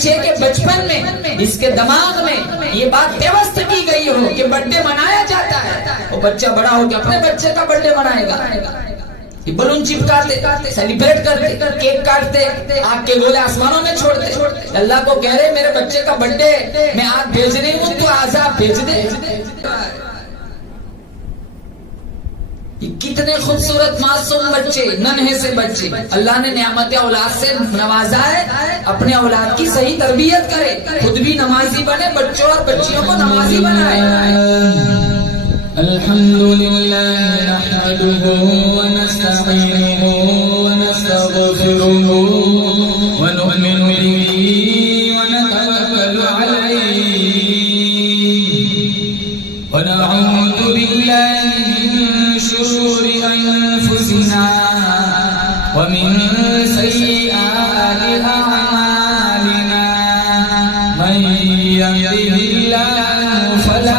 बच्चे के बचपन में इसके दिमाग में ये बात व्यवस्थित की गई हो कि बर्थडे मनाया जाता है, वो बच्चा बड़ा हो गया अपने बच्चे का बर्थडे मनाएगा, बलून चिपकाते, सेलिब्रेट करते, केक काटते, आग के गोले आसमानों में छोड़ते। अल्लाह को कह रहे मेरे बच्चे का बर्थडे मैं आग भेज रही हूँ, तो आजाब भेज दे। कितने खूबसूरत मासूम बच्चे, नन्हे से बच्चे अल्लाह ने नियामत औलाद से नवाजा है। अपने औलाद की सही तरबियत करे, खुद भी नमाजी बने, बच्चों और बच्चियों को नमाजी बनाए। अल्हम्दुलिल्लाह नहमदुहु व नस्तईनुहु व नस्तगफिरुहु व नु'मिनु बिही व नतवक्कलु अलैहि व नऊज़ु बिल्लाहि मिन शुरूरि अनफुसिना व मिन सय्यिआति अअमालिना मन यहदिहिल्लाहु फला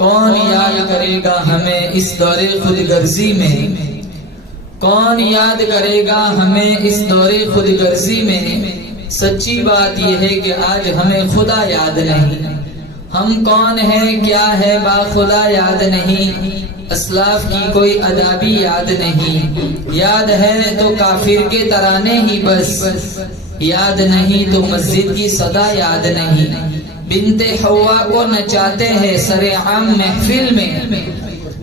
कौन याद करेगा हमें इस दौरे खुदगर्जी में, कौन याद करेगा हमें इस दौरे खुदगर्जी में। सच्ची बात यह है कि आज हमें खुदा याद नहीं, हम कौन हैं क्या है बाखुदा याद नहीं, असलाफ की कोई अदा भी याद नहीं। याद है तो काफिर के तराने ही बस, याद नहीं तो मस्जिद की सदा याद नहीं। बिनते हवा को नचाते हैं सरेआम महफिल में,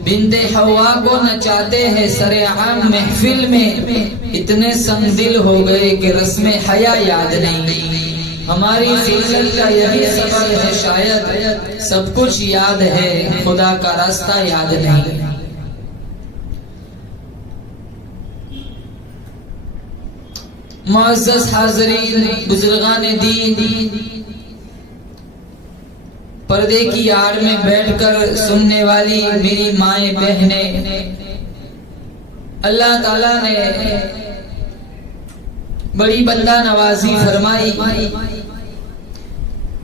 बिनते हवा को नचाते हैं सरेआम महफिल में। इतने संगदिल हो गए कि रस्म हया याद नहीं। हमारी जिल्लत का यही सबब है शायद, सब कुछ याद है खुदा का रास्ता याद नहीं। मुअज़्ज़ज़ हाज़रीन, बुजुर्गान दीन, पर्दे की आड़ में बैठकर सुनने वाली मेरी माएं बहनें, अल्लाह ताला ने बड़ी बंदा नवाजी फरमाई।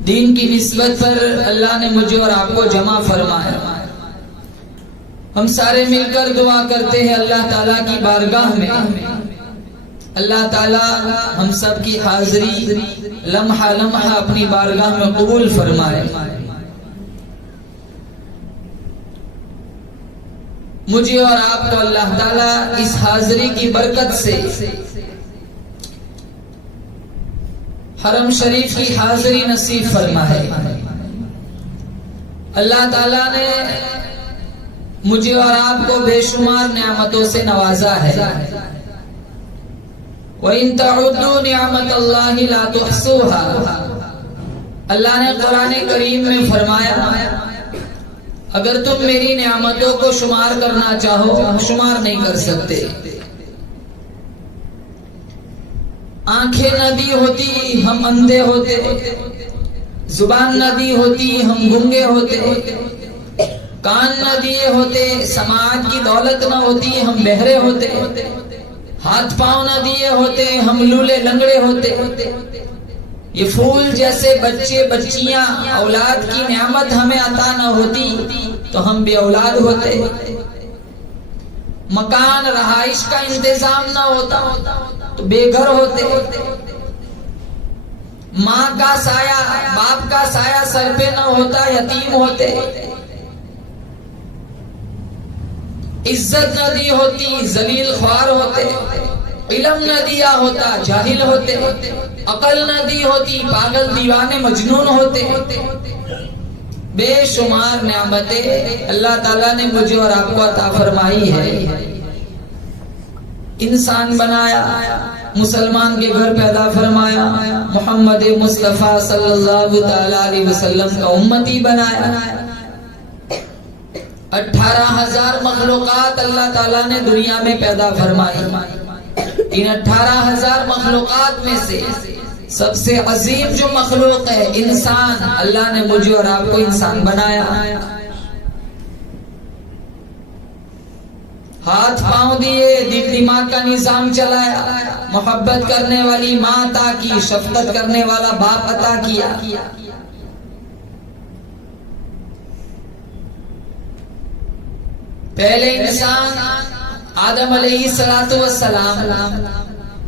दीन की निस्बत पर अल्लाह ने मुझे और आपको जमा फरमाया। हम सारे मिलकर दुआ करते हैं अल्लाह ताला की बारगाह में, अल्लाह ताला हम सब की हाजिरी लम्हा लम्हा अपनी बारगाह में कबूल फरमाए। मुझे और आपको अल्लाह ताला इस हाजिरी की बरकत से हरम शरीफ की हाजिरी नसीब फरमाए। अल्लाह ताला ने मुझे और आपको बेशुमार नेमतों से नवाजा है। वइन तउद्दू निअमतल्लाहि ला तुहसूहा, अल्लाह ने कुरान करीम में फरमाया अगर तुम मेरी नेमतों को शुमार करना चाहो शुमार नहीं कर सकते। आंखें न दी होती हम अंधे होते, जुबान न दी होती हम गूंगे होते, कान न दिए होते समाज की दौलत न होती हम बहरे होते, हाथ पांव न दिए होते हम लूले लंगड़े होते। ये फूल जैसे बच्चे बच्चियां औलाद की नेमत हमें अता न होती तो हम भी औलाद होते। मकान रहाइश का इंतजाम न होता तो बेघर होते। माँ का साया बाप का साया सर पे न होता यतीम होते। इज्जत न दी होती जलील ख्वार होते। इल्म न दिया होता जाहिल होते। अकल न दी होती पागल दीवाने मजनून होते। बेशुमार नेमतें अल्लाह ताला ने मुझे और आपको अता फरमाई है। इंसान बनाया, मुसलमान के घर पैदा फरमाया, मोहम्मद मुस्तफा सल्लल्लाहु ताला अलैहि वसल्लम का उम्मती बनाया। 18,000 मखलूकात अल्लाह ताला ने दुनिया में पैदा फरमाई। इन 18,000 मखलूकात में से सबसे अजीम जो मखलूक है इंसान, अल्लाह ने मुझे और आपको इंसान बनाया। हाथ पांव दिए, दिल दिमाग का निजाम चलाया, मोहब्बत करने वाली माँ अता की, शफकत करने वाला बाप अता किया। पहले इंसान आदम अलैहिस्सलातु वस्सलाम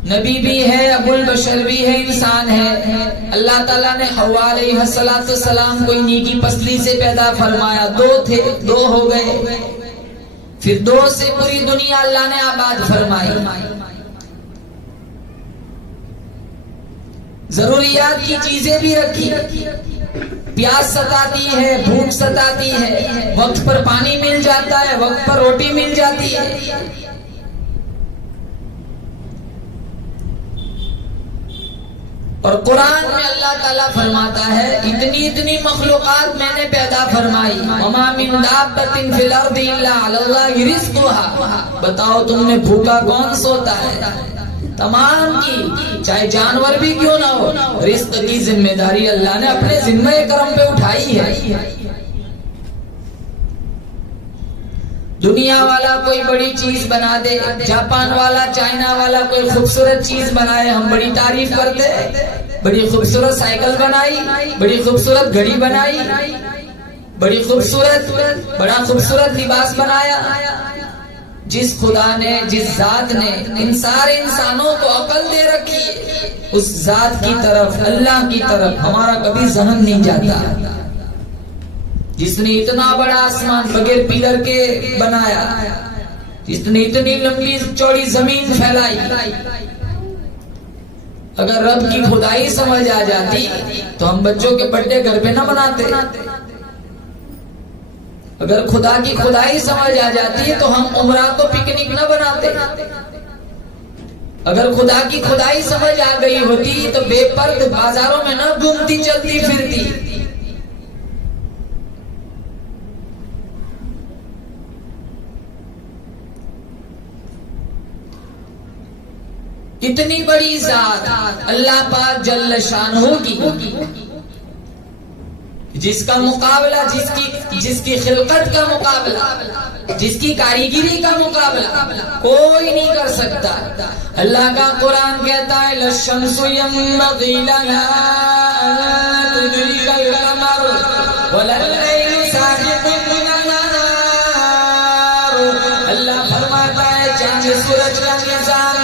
नबी भी है, अबुल बशर भी है, इंसान है। अल्लाह ताला ने हव्वा अलैहिस्सलातु वस्सलाम को इन्हीं की पसली से पैदा फरमाया। 2 थे, 2 हो गए। फिर 2 से पूरी दुनिया अल्लाह ने आबाद फरमाई। जरूरियात की चीजें भी रखी। प्यास सताती है, भूख सताती है, वक्त पर पानी मिल जाता है, वक्त पर रोटी मिल जाती है। और कुरान में अल्लाह ताला फरमाता है इतनी इतनी मखलूकात मैंने पैदा फरमाई। वमा मिन दाब्बतिन फिल अर्दि इल्ला अलल्लाहि रिज़्क़ुहा, बताओ तुमने भूखा कौन सोता है? तमाम की चाहे जानवर भी क्यों ना हो, रिज़्क़ की जिम्मेदारी अल्लाह ने अपने जिम्मे करम पे उठाई है। दुनिया वाला कोई बड़ी चीज बना दे, जापान वाला चाइना वाला कोई खूबसूरत चीज बनाए, हम बड़ी तारीफ करते। बड़ी खूबसूरत साइकिल बनाई, बड़ी खूबसूरत घड़ी बनाई, बड़ी खूबसूरत बड़ा खूबसूरत लिबास बनाया। जिस खुदा ने, जिस जात ने इन सारे इंसानों को अकल दे रखी, उस जात की तरफ, अल्लाह की तरफ हमारा कभी ज़हन नहीं जाता। जिसने इतना बड़ा आसमान बगैर पिलर के बनाया, जिसने इतनी लंबी चौड़ी जमीन फैलाई, अगर रब की खुदाई समझ आ जाती तो हम बच्चों के बर्थडे घर पे ना बनाते। अगर खुदा की खुदाई समझ आ जाती तो हम उम्रा को पिकनिक ना बनाते। अगर खुदा की खुदाई समझ आ गई होती तो बेपर्द बाजारों में ना घूमती चलती फिरती। इतनी बड़ी जात अल्लाह पाक जल्ल शानहू की, जिसका मुकाबला, जिसकी खिलकत का मुकाबला जिसकी कारीगिरी का मुकाबला कोई नहीं कर सकता। अल्लाह का कुरान कहता है लशम्सु यंबग़ी लहा अन तुदरिकल क़मर वलल्लैलु साबिक़ुन नहार। अल्लाह फरमाता है चांद सूरज का निजाम,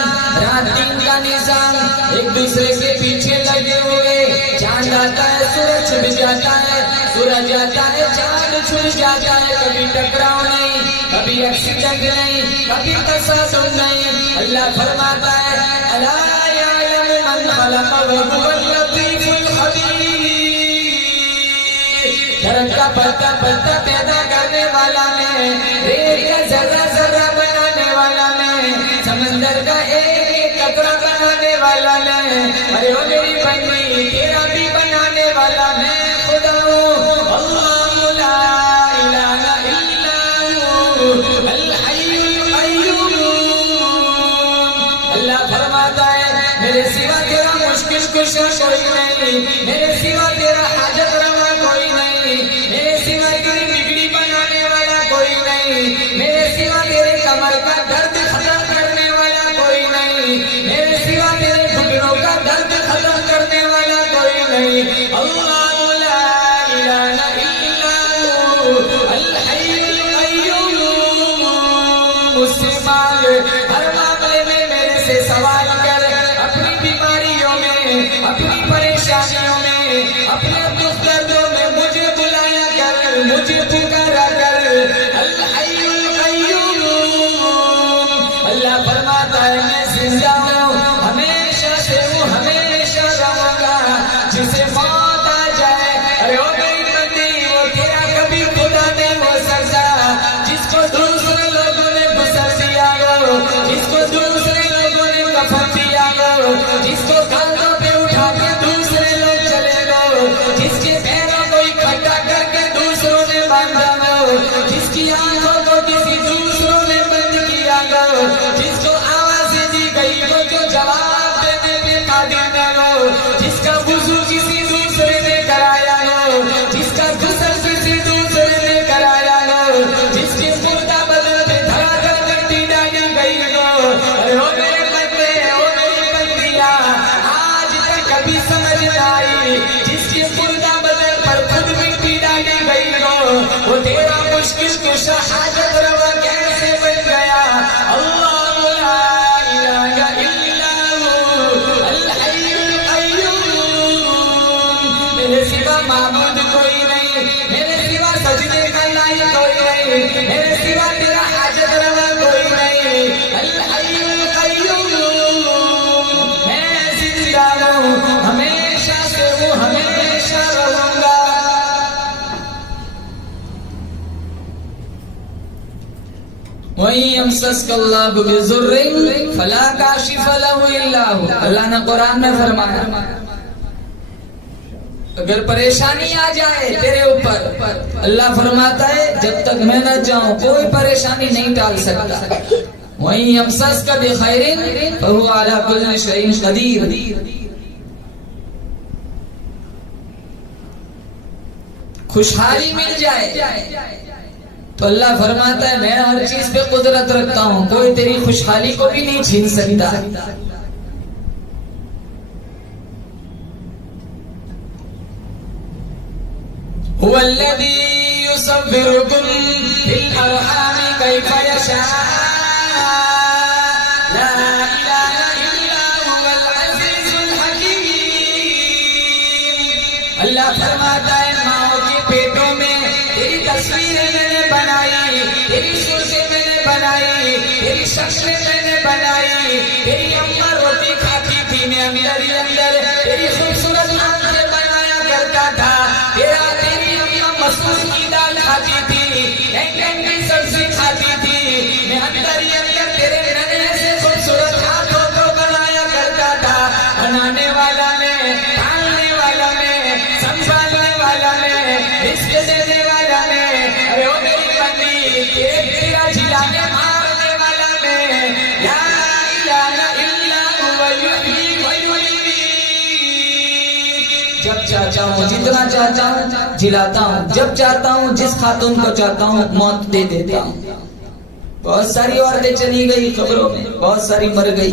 रात दिन का निजाम एक दूसरे के पीछे लगे हुए। चांद आता है सूरज छुप जाता है, सूरज आता है चांद छुप जाता है। कभी टकराव नहीं, कभी एक्सीडेंट नहीं, कभी तसादुम नहीं। अल्लाह फरमाता है अला यअलमु मन खलक़ व हुवल लतीफुल खबीर। धरती का पत्ता पत्ता पैदा करने वाला मैं, रेत का जर्रा जर्रा बनाने वाला मैं, समंदर का एक कतरा बनाने वाला मैं। अरे ओ मेरी बंदी तेरा भी बनाने वाला मैं खुदा हूँ। अल्लाहु ला इलाहा इल्ला हु अल हय्युल क़य्यूम। अल्लाह फरमाता है मेरे सिवा तेरा मुश्किल कुशा कोई नहीं, मेरे सिवा तेरा हाजत रवा कोई नहीं, मेरे सिवा तेरी बिगड़ी बनाने वाला कोई नहीं, मेरे सिवा तेरे कमर का दर्द खत्म करने वाला कोई नहीं, मेरे सिवा तेरे घुटनों का दर्द खत्म करने वाला कोई नहीं। अल्लाहु ला इलाहा इल्ला हु अल हय्युल क़य्यूम। मुझसे मांग, हर मामले में मेरे से सवाल कर, अपनी बीमारियों में, अपनी परेशानियों में, अपने दुख दर्दों में मुझे बुलाया कर, मुझे पुकारा कर। अल हय्युल क़य्यूम। अल्लाह फरमाता है मैं जिंदा हूँ, हमेशा से हूँ, हमेशा रहूंगा। जिसे मौत आ जाए, अरे ओ मेरी बंदी वो तेरा कभी खुदा नहीं हो सकता। जिसको दूसरे लोगों ने गुस्सा दिया हो, जिसको दूसरे लोगों ने कफन दिया हो, जिसको कांधों पे उठा के दूसरे लोग चले गए, जिसके पैरों को इकट्ठा करके दूसरों ने बांधा हो, जिसकी आंखों को किसी दूसरों ने बंद किया हो, जिसको आवाज़ें दी गई वो जो जवाब देने पे कादिर न हो, जिसका वुज़ू किसी दूसरे ने कराया हो, जिसका गुस्ल किसी दूसरे ने कराया हो, जिसके मुर्दा बदन पे धराकर मिट्टी डाली गई हो। अरे ओ मेरे बंदे, ओ मेरी बंदियाँ, आज तक कभी समझ न आई जिसके मुर्दा बदन पर खुद मिट्टी डाली गई हो वो तेरा मुश्किल कुशा हाजत रवा कैसे बन गया। अल्लाहु ला इलाहा इल्ला हु अल हय्युल क़य्यूम। मेरे सिवा माबूद कोई नहीं, मेरे सिवा सजदे का लायक कोई नहीं, मेरे सिवा तेरा हाजत रवा कोई नहीं। अल हय्युल क़य्यूम। मैं जिंदा हूँ, हमेशा से हूँ, हमेशा रहूंगा। वही यमसस्कल्लाहु बिज़ुर्रिन फला काशिफ लहु इल्ला हु। अल्लाह ने कुरान में फरमाया अगर परेशानी आ जाए तेरे ऊपर, अल्लाह फरमाता है जब तक मैं न जाऊं कोई परेशानी नहीं टाल सकता। वही यमसस्का बिखैरिन फहुवा अला कुल्लि शैइन क़दीर। खुशहाली मिल जाए तो अल्लाह फरमाता है मैं हर चीज पे कुदरत रखता हूँ, कोई तेरी खुशहाली को भी नहीं छीन सकता। हुवल्लज़ी युसव्विरुकुम फिल अरहामि कैफ़ यशा ला इलाहा इल्ला हुवल अज़ीज़ुल हकीम। अल्लाह फरमाता है माओ के पेटों में तेरी तस्वीरें मैंने बनाई, तेरी सूरतें मैंने बनाई, तेरी शक्लें मैंने बनाई। तेरी अम्मा रोटी खाती थी, मैं अंदर ही अंदर तेरी खूबसूरत आंखें बनाया करता था। तेरी अम्मा मसूर की दाल खाती थी, बैंगन की सब्जी खाती थी, मैं अंदर ही अंदर तेरे नन्हे से खूबसूरत हाथों को बनाया करता था। बनाने वाला मैं, पालने वाला मैं, संभालने वाला मैं, रिस्क देने वाला मैं। अरे ओ मेरी बंदी तेरा जिलाने मारने वाला मैं। ला इलाहा इल्ला हुवा युहयी व युमीत। जब चाहता हूँ, जितना चाहता हूँ जिलाता हूँ, जब चाहता हूँ जिस खातून को चाहता हूँ मौत दे देता हूँ। बहुत सारी औरतें चली गई कब्रों में, बहुत सारी मर गई।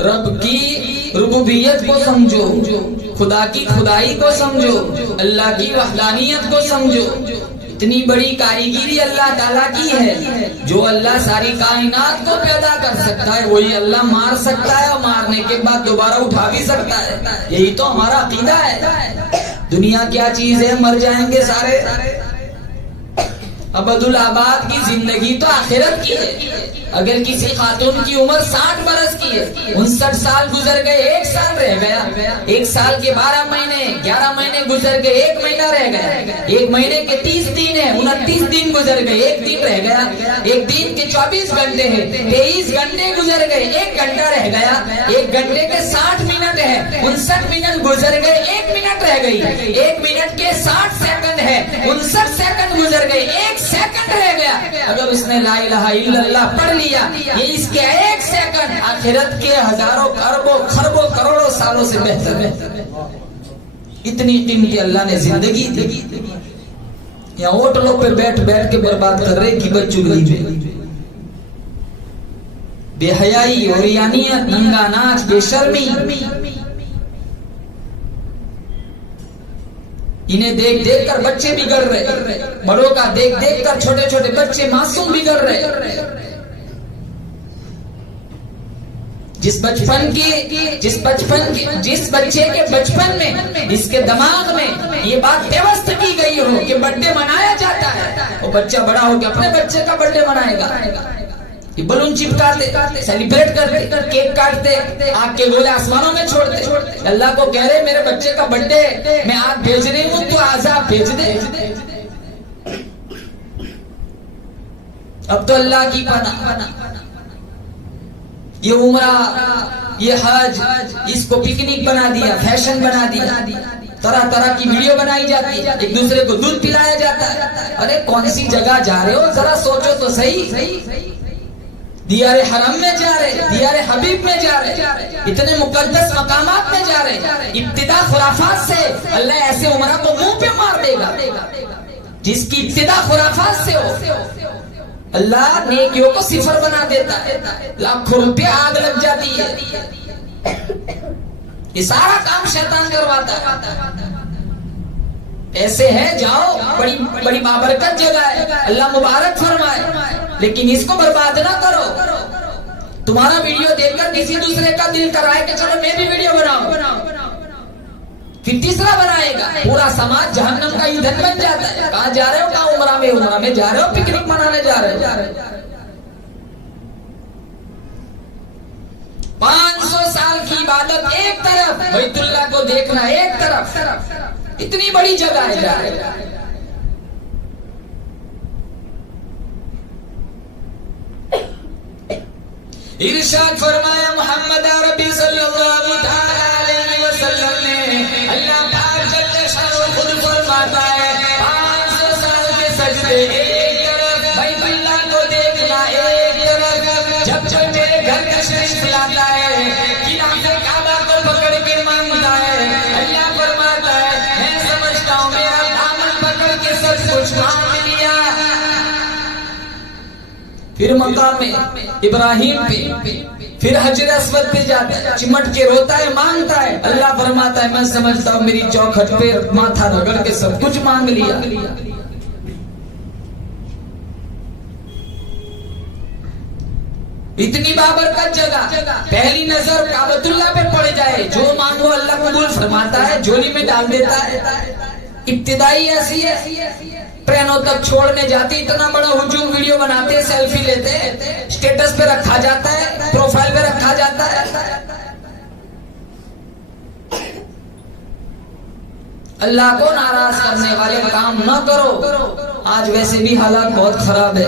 रब की रुबूबियत को समझो, खुदा की खुदाई को समझो, अल्लाह की वहदानियत को समझो। इतनी बड़ी कारीगिरी अल्लाह ताला की है। जो अल्लाह सारी कायनात को पैदा कर सकता है वही अल्लाह मार सकता है और मारने के बाद दोबारा उठा भी सकता है। यही तो हमारा अकीदा है। दुनिया क्या चीज है, मर जाएंगे सारे। अबदुल आबाद की जिंदगी तो आखिरत की है। अगर किसी खातून की उम्र 60 बरस की है, 59 साल गुजर गए, 1 साल रह गया। 1 साल के 12 महीने, 11 महीने गुजर गए, 1 महीना रह गया। 1 महीने के 30 दिन है, 29 दिन गुजर गए, 1 दिन रह गया। 1 दिन के 24 घंटे हैं, 23 घंटे गुजर गए, 1 घंटा रह गया। 1 घंटे के 60 मिनट है, 59 मिनट गुजर गए, 1 मिनट रह गई। 1 मिनट के 60 सेकंड है, 59 सेकंड गुजर गए, 1 सेकंड रह गया। अगर उसने ला इलाहा इल्लल्लाह पढ़ लिया, ये इसके 1 सेकंड आखिरत के हजारों अरबों खरबों करोड़ों सालों से बेहतर है। इतनी कीमती अल्लाह ने जिंदगी दी। यहाँ होटलों पे बैठ बैठ के बर्बाद कर रहे की बच्चुगली में बेहयाई और यानियत, नंगा नाच, बेशर्मी। इन्हें देख देख कर बच्चे बिगड़ रहे, बड़ों का देख देख कर छोटे छोटे बच्चे मासूम बिगड़ रहे। जिस बच्चे के बचपन में, इसके दिमाग में ये बात व्यवस्थ की गई हो कि बर्थडे मनाया जाता है, वो बच्चा बड़ा हो के अपने बच्चे का बर्थडे मनाएगा। ये बलून चिपकाते, सेलिब्रेट करते, केक काटते, आग के गोले आसमानों में छोड़ते। अल्लाह को कह रहे मेरे बच्चे का बर्थडे मैं आज भेज रही हूँ, तो आजाब भेज दे। अब तो अल्लाह की पनाह। ये उम्रा, ये हज, इसको पिकनिक बना दिया, फैशन बना दिया। तरह तरह की वीडियो बनाई जाती है, एक दूसरे को दूध पिलाया जाता है। अरे कौन सी जगह जा रहे हो, जरा सोचो तो सही। दियारे हरम में जा रहे, दियारे हबीब में जा रहे, इतने मुकद्दस मकामात में जा रहे। इब्तिदा खुराफात से अल्लाह ऐसे उम्रा को मुंह पे मार देगा। जिसकी इब्तिदा खुराफात से हो, अल्लाह नेकियों को सिफर बना देता है, लाखों रुपए आग लग जाती है। ये सारा काम शैतान करवाता है। ऐसे है, जाओ, बड़ी बड़ी बाबरकत जगह है, अल्लाह मुबारक फरमाए, लेकिन इसको बर्बाद ना करो। तुम्हारा वीडियो देखकर किसी दूसरे का दिल कराए कि चलो मैं भी वीडियो बनाऊं, फिर तीसरा बनाएगा, पूरा समाज जहन्नम का ईंधन बन जाता है। कहाँ जा रहे हो? कहाँ उम्रा में जा रहे हो, पिकनिक मनाने जा रहे हो। 500 साल की इबादत एक तरफ, बैतुल्लाह को देखना एक तरफ। इतनी बड़ी जगह है जा रहे। इरशाद फरमाया मोहम्मद अरबी सल्लल्लाहु अलैहि वसल्लम ने, अल्लाह पाक जल्ल शाह खुद फरमाता है 500 साल के सजदे एक तरफ, बैतुल्लाह को देखना एक तरफ। जब जब मेरे घर तशरीफ लाता है, किनारे काबा को पकड़ के मांगता है, अल्लाह फरमाता है मैं समझता हूँ मेरा दामन पकड़ के सब कुछ मांग लिया। फिर मकाम में इब्राहिम पे, फिर हजर अस्वद पे जाता है, चिमट के रोता है, मांगता है। अल्लाह फरमाता है मैं समझता हूँ मेरी चौखट पे माथा रगड़ के सब कुछ मांग लिया। इतनी बाबरकत जगह, पहली नजर काबतुल्लाह पे पड़ जाए, जो मांगो अल्लाह कबूल फरमाता है, झोली में डाल देता है। इब्तिदाई ऐसी है, ट्रेनों तक छोड़ने जाती, इतना बड़ा हुजूम वीडियो बनाते, सेल्फी लेते, स्टेटस पे रखा जाता है, प्रोफाइल पे रखा जाता है। अल्लाह को नाराज करने वाले काम न करो। आज वैसे भी हालात बहुत खराब है,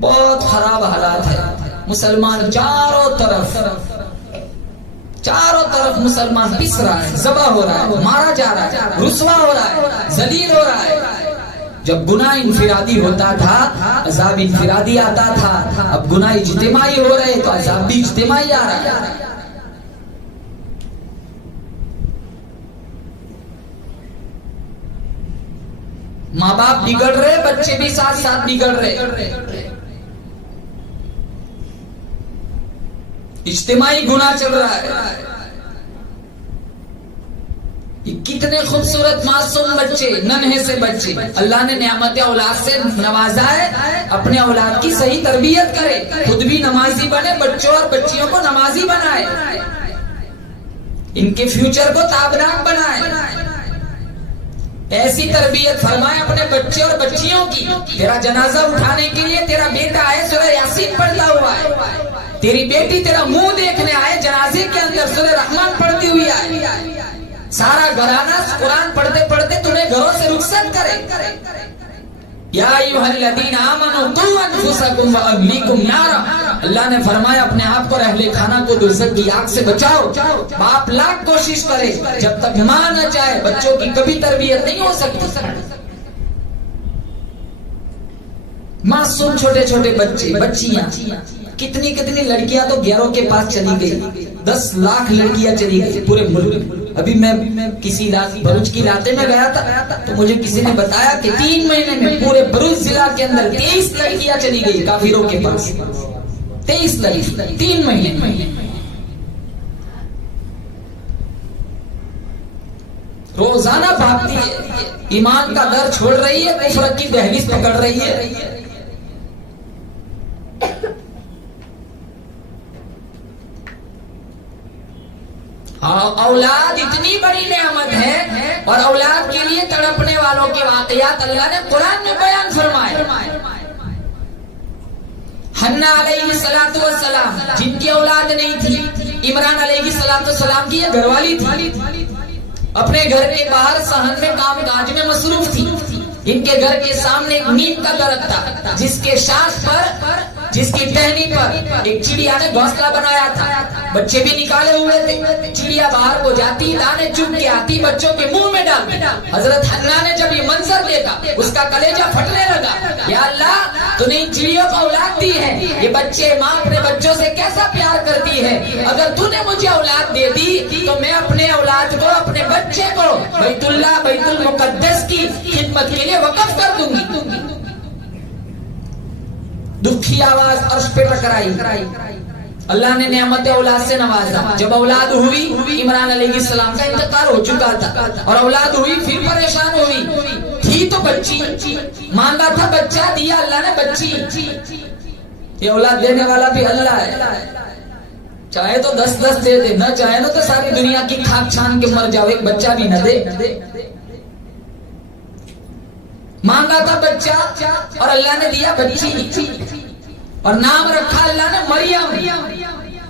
बहुत खराब हालात है। मुसलमान चारों तरफ मुसलमान पिस रहा है, ज़बह हो रहा है, मारा जा रहा है, रुसवा हो रहा है, जलील हो रहा है। जब गुनाह इनफिरादी होता था, अज़ाब इनफिरादी आता था। अब गुनाह इज्तिमाई हो रहे तो अज़ाब भी इज्तिमाई आ रहा है। माँ बाप बिगड़ रहे, बच्चे भी साथ साथ बिगड़ रहे। इज्तिमाई गुनाह चल रहा है। कितने खूबसूरत मासूम बच्चे, नन्हे से बच्चे, अल्लाह ने नेमत औलाद से नवाजा है। अपने औलाद की सही तरबियत करे, खुद भी नमाजी बने, बच्चों और बच्चियों को नमाजी बनाए, इनके फ्यूचर को ताबनाक बनाए। ऐसी तरबियत फरमाए अपने बच्चे और बच्चियों की। तेरा जनाजा उठाने के लिए तेरा बेटा आए, सूरह यासीन पढ़ता हुआ है। तेरी बेटी तेरा मुंह देखने आए, जनाजे के अंदर सूरह रहमान पढ़ती हुई आए। सारा घराना कुरान पढ़ते पढ़ते तुम्हें घरों से रुखसत करे। या अय्युहल्लज़ीना आमनू क़ू अनफुसकुम व अहलीकुम नारा। अल्लाह ने फरमाया अपने आप को, अहले खाना को दोज़ख की आग से बचाओ। बाप लाख कोशिश करे, जब तक मां न चाहे बच्चों की कभी तरबियत नहीं हो सकती। मासूम छोटे छोटे बच्चे, बच्चियां, कितनी कितनी लड़कियां तो गैरों के पास चली गई। 10 लाख लड़कियां चली गई पूरे मुल्क में। अभी मैं किसी भरूच की इलाके में गया था, तो मुझे किसी ने बताया कि 3 महीने में पूरे भरूच जिला के अंदर 23 लड़कियां चली गई काफिरों के पास। 23 लड़कियां 3 महीने। रोजाना भागती है, ईमान का दर छोड़ रही है, कुफ्र की दहलीज पकड़ रही है। औलाद इतनी बड़ी नेमत है, और औलाद के लिए तड़पने वालों के वाकयात अल्लाह ने कुरान में बयान फरमाए। हन्ना अलैहिस्सलातु वस्सलाम, जिनकी औलाद नहीं थी, इमरान अलैहिस्सलातु वस्सलाम की घरवाली थी, अपने घर के बाहर सहन में काम काज में मसरूफ थी। इनके घर के सामने एक नीम का दरख्त था, जिसके शाख पर, जिसकी टहनी पर एक चिड़िया ने घोंसला बनाया था। बच्चे भी निकाले हुए थे। चिड़िया बाहर को जाती, दाने चुग के आती, बच्चों के मुंह में डालती। हजरत हन्ना ने जब ये मंजर देखा, उसका कलेजा फटने लगा। या अल्लाह, तूने इन चिड़ियों को औलाद दी है, ये बच्चे, माँ अपने बच्चों से कैसा प्यार करती है। अगर तूने मुझे औलाद दे दी, तो मैं अपने औलाद को, अपने बच्चे को बैतुल्लाह, बैतुल मुकद्दस की खिदमत के लिए वक़्फ कर दूंगी। दुखी आवाज अर्श पे टकराई। अल्लाह ने नेमत औलाद से नवाजा। जब औलाद हुई, इमरान अलैहिस्सलाम का इंतकाल हो चुका था, और औलाद हुई, फिर परेशान हुई। थी तो बच्ची, मांगा था बच्चा, दिया अल्लाह ने बच्ची। ये औलाद देने वाला भी अल्लाह है। चाहे तो 10-10 दे दे, न चाहे तो सारी दुनिया की खाक छान के मर जाओ, एक बच्चा भी न दे। मांगा था बच्चा, और अल्लाह ने दिया बच्ची, और नाम रखा अल्लाह ने मरियम।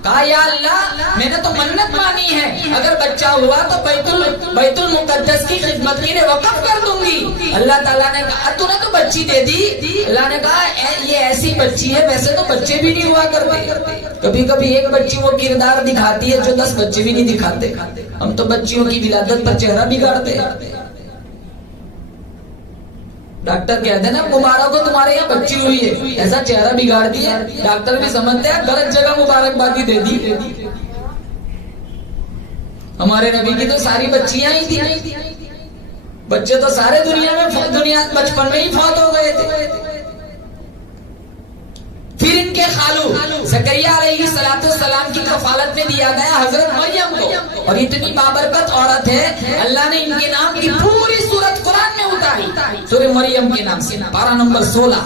कहा या अल्लाह, मैंने तो मन्नत मानी है, अगर बच्चा हुआ तो बैतुल मुकद्दस की खिदमत के लिए वक़्फ कर दूंगी। अल्लाह ताला ने कहा तूने तो बच्ची दे दी। अल्लाह ने कहा ये ऐसी बच्ची है, वैसे तो बच्चे भी नहीं हुआ करते। कभी कभी एक बच्ची वो किरदार दिखाती है जो 10 बच्चे भी नहीं दिखाते। हम तो बच्चियों की विलादत पर चेहरा बिगाड़ते। डॉक्टर कहते हैं ना, मुबारक हो तुम्हारे यहाँ बच्ची हुई है, ऐसा चेहरा बिगाड़ दिया। डॉक्टर भी समझते हैं गलत जगह मुबारकबादी दे दी। हमारे नबी की तो सारी बच्चियां ही थी, बच्चे तो सारे दुनिया बचपन में ही फौत हो गए थे। फिर इनके खालू ज़करिया अलैहिस्सलाम की कफालत में दिया गया हजरत मरियम को, और इतनी बाबरकत औरत है, अल्लाह ने इनके नाम की पूरी सूरत कुरान में उतारी, सूरह मरियम के नाम से, पारा नंबर 16।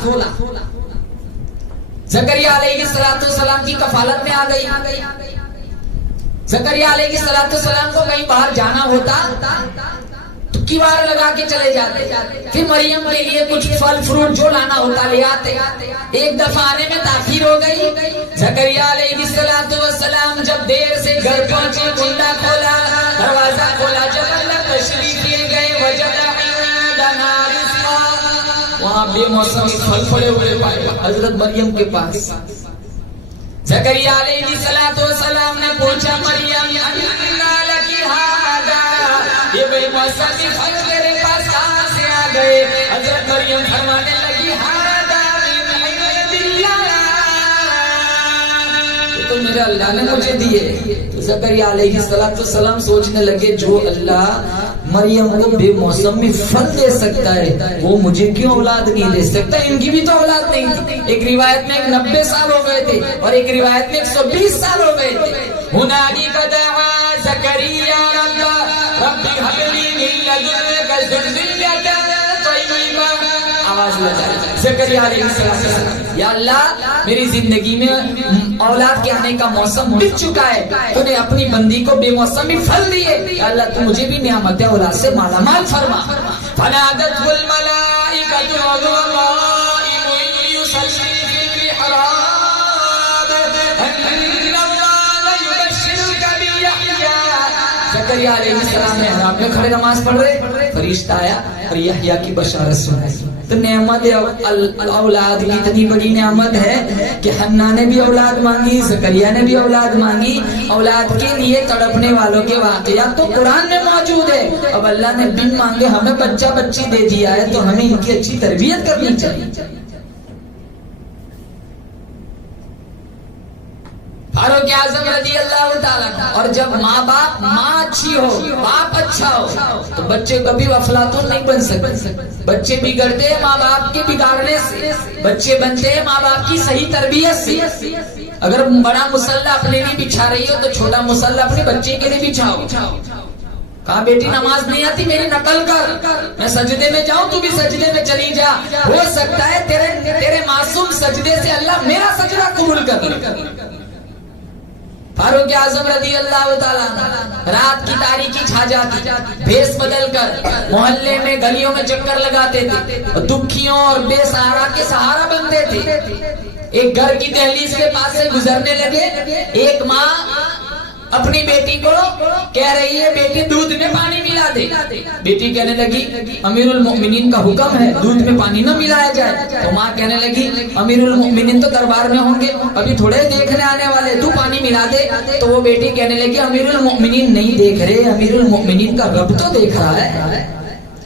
ज़करिया अलैहिस्सलाम की कफालत में आ गई। ज़करिया अलैहिस्सलाम को कहीं बाहर जाना होता, किवाड़ लगा के चले जाते। फिर मरियम के लिए कुछ फल फ्रूट जो लाना होता ले आते। एक दफा आने में ताखीर हो गई। ज़करिया अलैहिस्सलाम जब देर से घर पहुंचे, कुंडा खोला, दरवाजा खोला, जब अल्लाह तशरीफ ले गए, वहाँ बेमौसमी फल पड़े हुए पाए हजरत मरियम के पास। ज़करिया अलैहिस्सलाम ने पूछा, मरियम अन्ना लकी हादा, ये बेमौसमी फल तेरे पास कहाँ से आ गए। हजरत मरियम फरमाने लगी, हादा मिन इंदिल्लाह, तो मेरे अल्लाह ने मुझे दिए। तो ज़करिया अलैहिस्सलाम सोचने लगे, जो अल्लाह मरियम को बेमौसमी फल दे सकता है, वो मुझे क्यों औलाद नहीं दे सकता? इनकी भी तो औलाद नहीं थी। एक रिवायत में 90 साल हो गए थे और एक रिवायत में 120 साल हो गए थे। हुनाली का दआ ज़करिया रब्बी हबली मिन लदुन्का ज़ुर्रिय्यतन तय्यिबा। आवाज लगा ज़करिया अलैहिस्सलाम, या अल्लाह मेरी जिंदगी में औलाद के आने का मौसम बीत चुका है, तूने अपनी बंदी को बेमौसमी फल दिए, या अल्लाह तू मुझे भी नियामत औलाद से मालामाल फरमा। फनादतहुल मलाइकतु व हुवा क़ाइमुन युसल्ली फ़िल मिहराब अन्नल्लाह युबश्शिरुका बियहया। ज़करिया अलैहिस्सलाम मिहराब में खड़े नमाज पढ़ रहे, फरिश्ता आया और यहया की बशारत सुनाई। तो नेमत औलाद की इतनी बड़ी नेमत है कि हन्ना ने भी औलाद मांगी, ज़करिया ने भी औलाद मांगी। औलाद के लिए तड़पने वालों के वाक़यात तो कुरान में मौजूद है। अब अल्लाह ने बिन मांगे हमें बच्चा बच्ची दे दिया है, तो हमें इनकी अच्छी तरबियत करनी चाहिए। फारूक आज़म रज़ियल्लाहु ताला। और जब माँ अच्छी हो, बाप अच्छा हो, तो बच्चे कभी अफलातून नहीं बन सकते। बच्चे बिगड़ते हैं माँ बाप के बिगाड़ने से, बच्चे बनते हैं माँ बाप की सही तरबियत से। अगर बड़ा मुसल्ला अपने लिए बिछा रही हो तो छोटा मुसल्ला अपने बच्चे के लिए बिछाओ। कहा बेटी नमाज नहीं आती, मेरी नकल कर, मैं सजदे में जाऊं तू भी सजदे में चली जा, हो सकता है तेरे मासूम सजदे से अल्लाह मेरा सजदा कबूल कर। फारूक आज़म रज़ियल्लाहु ताला रात की तारीकी छा जाती, भेष बदलकर मोहल्ले में गलियों में चक्कर लगाते थे, दुखियों और बेसहारा के सहारा बनते थे। एक घर की दहलीज के पास से गुजरने लगे, एक माँ अपनी बेटी को कह रही है बेटी दूध में पानी मिला दे। बेटी कहने लगी अमीरुल मोमिनीन का हुक्म है दूध में पानी न मिलाया जाए। तो माँ कहने लगी अमीरुल मोमिनीन तो दरबार में होंगे, अभी थोड़े देखने आने वाले, तू पानी मिला दे। तो वो बेटी कहने लगी अमीरुल मोमिनीन नहीं देख रहे, अमीरुल मोमिनीन का रब तो देख रहा है।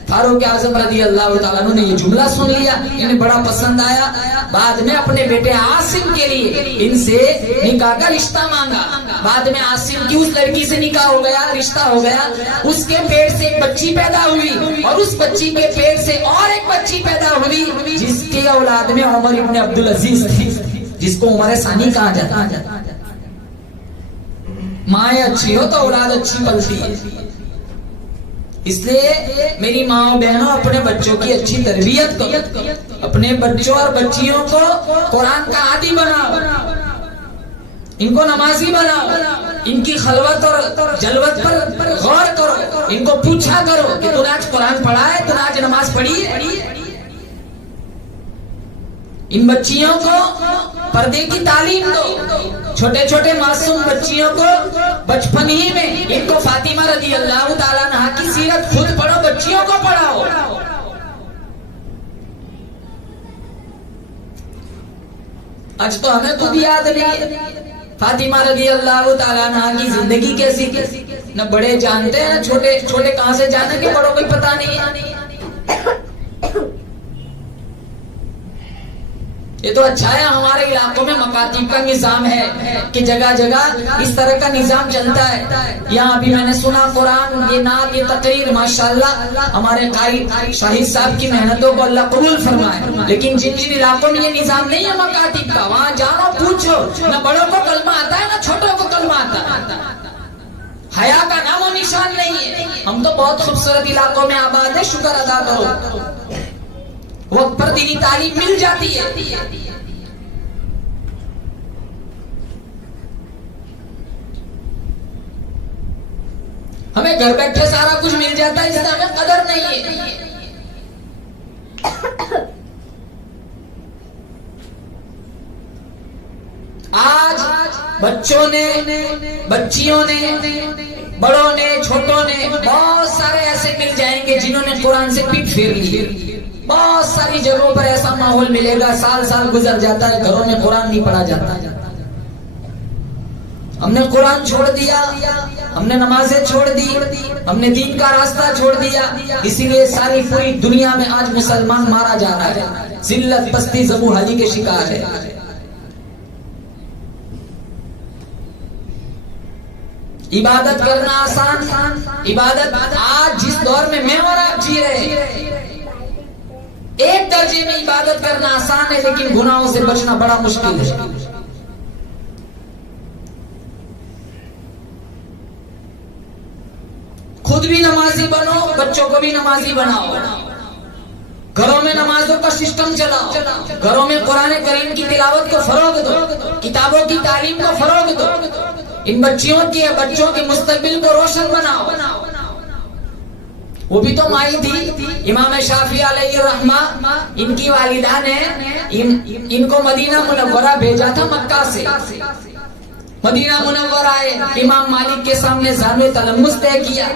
फारूक आज़म रज़ियल्लाहु ताला ने ये जुमला सुन लिया, इन्हें बड़ा पसंद आया। बाद में अपने बेटे आसिम के लिए इनसे निकाह का रिश्ता मांगा। बाद में आसिम की उस लड़की से निकाह हो गया, रिश्ता हो गया। उसके पेट से एक बच्ची पैदा हुई और उस बच्ची के पेट से और एक बच्ची पैदा हुई, जिसके औलाद में उमर इब्न अब्दुल अजीज थी, जिसको उमर सानी कहा जाता है। माँ अच्छी हो तो औलाद अच्छी पलती है। इसलिए मेरी माँ बहनों अपने बच्चों की अच्छी तरबियत करो, अपने बच्चों और बच्चियों को कुरान का आदी बनाओ, इनको नमाजी बनाओ, इनकी खलवत और जलवत पर गौर करो, इनको पूछा करो कि तूने आज कुरान पढ़ा है, तूने आज नमाज पढ़ी है। इन बच्चियों को पर्दे की तालीम दो। छोटे छोटे मासूम बच्चियों को बचपन ही में इनको फातिमा रज़ियल्लाहु ताला अन्हा की सीरत खुद पढ़ो, बच्चियों को पढ़ाओ। आज तो हमें खुद याद नहीं है फातिमा रज़ियल्लाहु ताला अन्हा की जिंदगी कैसी थी, न बड़े जानते हैं, छोटे छोटे कहां से जाने के बड़ों को पता नहीं है। ये तो अच्छा है हमारे इलाकों में मकातीब का निजाम है कि जगह जगह इस तरह का निजाम चलता है। यहाँ अभी मैंने सुना कुरान, ये नात, ये तकरीर, माशाल्लाह हमारे काई शाहिद साहब की मेहनतों को अल्लाह कबूल फरमाए। लेकिन जिन जिन इलाकों में ये निजाम नहीं है मकातीब का, वहाँ जाओ पूछो, न बड़ों को कलमा आता है न छोटों को कलमा आता है। हया का नामो निशान नहीं है। हम तो बहुत खूबसूरत इलाकों में आबाद है, शुक्र अदा करो, वक्त पर दीनी तालीम मिल जाती है। हमें घर बैठे सारा कुछ मिल जाता है, इससे हमें कदर नहीं है। आज बच्चों ने, बच्चियों ने, बड़ों ने, छोटों ने, बहुत सारे ऐसे मिल जाएंगे जिन्होंने कुरान से पीठ फेर ली। बहुत सारी जगहों पर ऐसा माहौल मिलेगा, साल साल गुजर जाता है, घरों में कुरान नहीं पढ़ा जाता। हमने कुरान छोड़ दिया, हमने नमाजें छोड़ दी, हमने दीन का रास्ता छोड़ दिया। इसीलिए सारी पूरी दुनिया में आज मुसलमान मारा जा रहा है, जिल्लत, पस्ती, ज़बूहाली के शिकार है। इबादत करना आसान, इबादत आज जिस दौर में मैं और आप जी रहे हैं, एक दर्जे में इबादत करना आसान है, लेकिन गुनाहों से बचना बड़ा मुश्किल है। खुद भी नमाजी बनो, बच्चों को भी नमाजी बनाओ, घरों में नमाजों का सिस्टम चलाओ, घरों में कुरान करीम की तिलावत को फरोग दो, किताबों की तालीम को फरोग दो, इन बच्चियों की या बच्चों के मुस्तकबिल को रोशन बनाओ। वो भी तो माई थी इमाम शाफी अलैहि रहमा, इनकी वालिदा ने इनको मदीना मुनव्वरा भेजा था मक्का से। मदीना मुनव्वरा आए, इमाम मालिक के सामने ज़ामे तलम्मुस तय किया,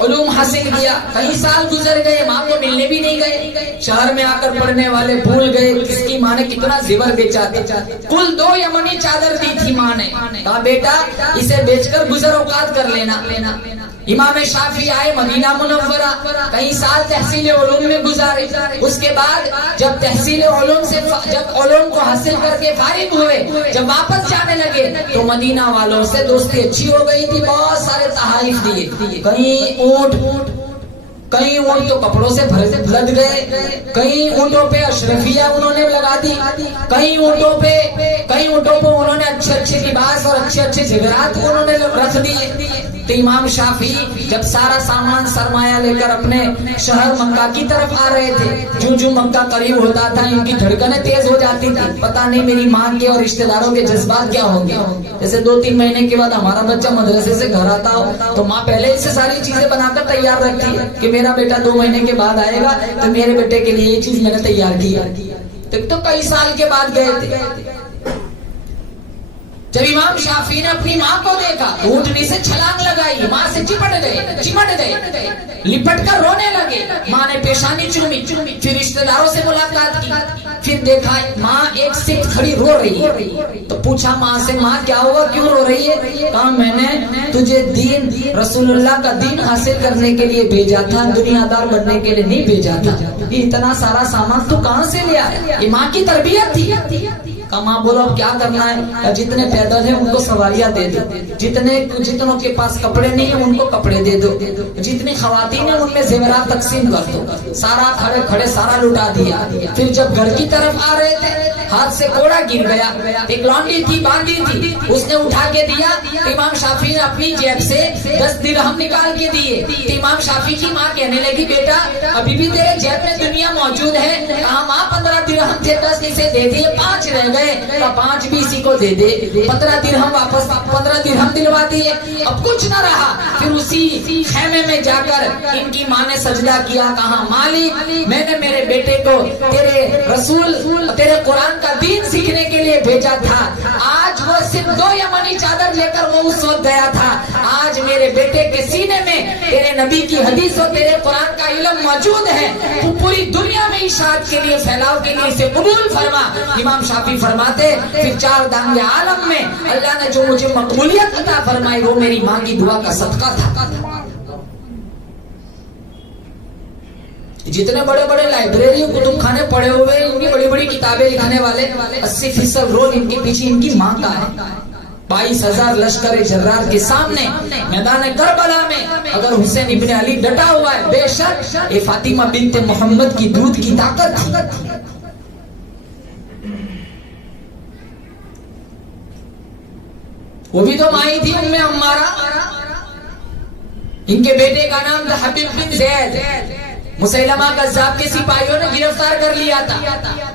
उलूम हासिल किया। कई साल गुजर गए, माँ को मिलने भी नहीं गए। शहर में आकर पढ़ने वाले भूल गए किसकी माँ ने कितना जेवर बेचा था। कुल 2 यमनी चादर दी थी माँ ने, कहा बेटा इसे बेचकर गुजर औकात कर लेना। इमाम शाफी आए मदीना मुनव्वरा, कई साल तहसील उलूम में गुजारे। उसके बाद जब तहसील उलूम से जब उलूम को हासिल करके फारिग हुए, जब वापस जाने लगे तो मदीना वालों से दोस्ती अच्छी हो गई थी, बहुत सारे तहाइफ दिए। कई ऊँट तो कपड़ों से लद गए, कई ऊँटों पे अशरफिया उन्होंने लगा दी, कई ऊँटों पे उन्होंने अच्छे लिबास और अच्छे जेवरात उन्होंने रख दिए। तो इमाम शाफी जब सारा सामान सरमाया लेकर अपने शहर मक्का की तरफ आ रहे थे, जो मक्का करीब होता था इनकी धड़कनें तेज हो जाती थी। पता नहीं मेरी माँ के और रिश्तेदारों के जज्बात क्या होंगे। जैसे 2-3 महीने के बाद हमारा बच्चा मदरसे से घर आता हो तो माँ पहले से सारी चीजें बनाकर तैयार रखती है कि मेरा बेटा 2 महीने के बाद आएगा तो मेरे बेटे के लिए ये चीज मैंने तैयार की। तो कई साल के बाद गए थे, जब इमाम शाफी ने अपनी माँ को देखा, ऊँटनी से छलांग लगाई, माँ से चिमट गए, लिपट कर रोने लगे। माँ ने पेशानी चूमी, फिर रिश्तेदारों से मुलाकात की, फिर देखा माँ एक सिख खड़ी रो रही है। तो पूछा माँ से, माँ क्या हुआ, क्यों रो रही है? कहा मैंने तुझे दीन रसूलुल्लाह का दीन हासिल करने के लिए भेजा था, दुनियादार बनने के लिए नहीं भेजा था। इतना सारा सामान तू कहाँ से ले आया? ये माँ की तरबियत थी। माँ बोलो अब क्या करना है? जितने पैदल है उनको सवारियाँ दे दो, जितनों के पास कपड़े नहीं है उनको कपड़े दे दो, जितनी खवातीन है उनमें जेवरात तकसीम कर दो। सारा खड़े सारा लुटा दिया। फिर जब घर की तरफ आ रहे थे, हाथ से कोड़ा गिर गया, एक लौंडी थी बांधी थी, उसने उठा के दिया। इमाम शाफी ने अपनी जेब से 10 दिरहम निकाल के दिए। तो इमाम शाफी की माँ कहने लगी, बेटा अभी भी तेरे जेब में दुनिया मौजूद है? कहा माँ 15 दिरहम थे, 10 इसे दे दिए, 5 रह गए, 5 भी इसी को दे दे। 15 दिरहम वापस, 15 दिरहम दिलवा दिए। अब कुछ न रहा, फिर उसी खेमे में जाकर इनकी माँ ने सजदा किया, कहा मालिक मैंने मेरे बेटे को तेरे रसूल तेरे कुरान का दीन सीखने के लिए भेजा था। आज वो सिर्फ 2 यमनी चादर लेकर वो उस वक्त गया था। आज मेरे बेटे के सीने में तेरे नबी की हदीस और तेरे कुरान का इल्म मौजूद है। तू पूरी दुनिया में इशाअत के लिए, फैलाव के लिए इसे कबूल फरमा। इमाम शाफी फरमाते, फिर 4 दांगे आलम में अल्लाह ने जो मुझे मकबूलियत अता फरमाई वो मेरी माँ की दुआ का सदका था। जितने बड़े बड़े लाइब्रेरी कुतुब खाने पड़े हुए, इनकी बड़ी बड़ी किताबें लिखने वाले 80% रोल इनके पीछे इनकी माँ का है। 22,000 लश्कर जर्रार के सामने मैदान करबला में अगर हुसैन इब्ने अली डटा हुआ है, बेशक ये फातिमा बिन्ते मोहम्मद की दूध की ताकत थी। वो भी तो माई थी उम्मे अम्मारा। इनके बेटे का नाम था हबीब बिन ज़ैद। मुसैलमा कज़्ज़ाब के सिपाहियों ने गिरफ्तार कर लिया था।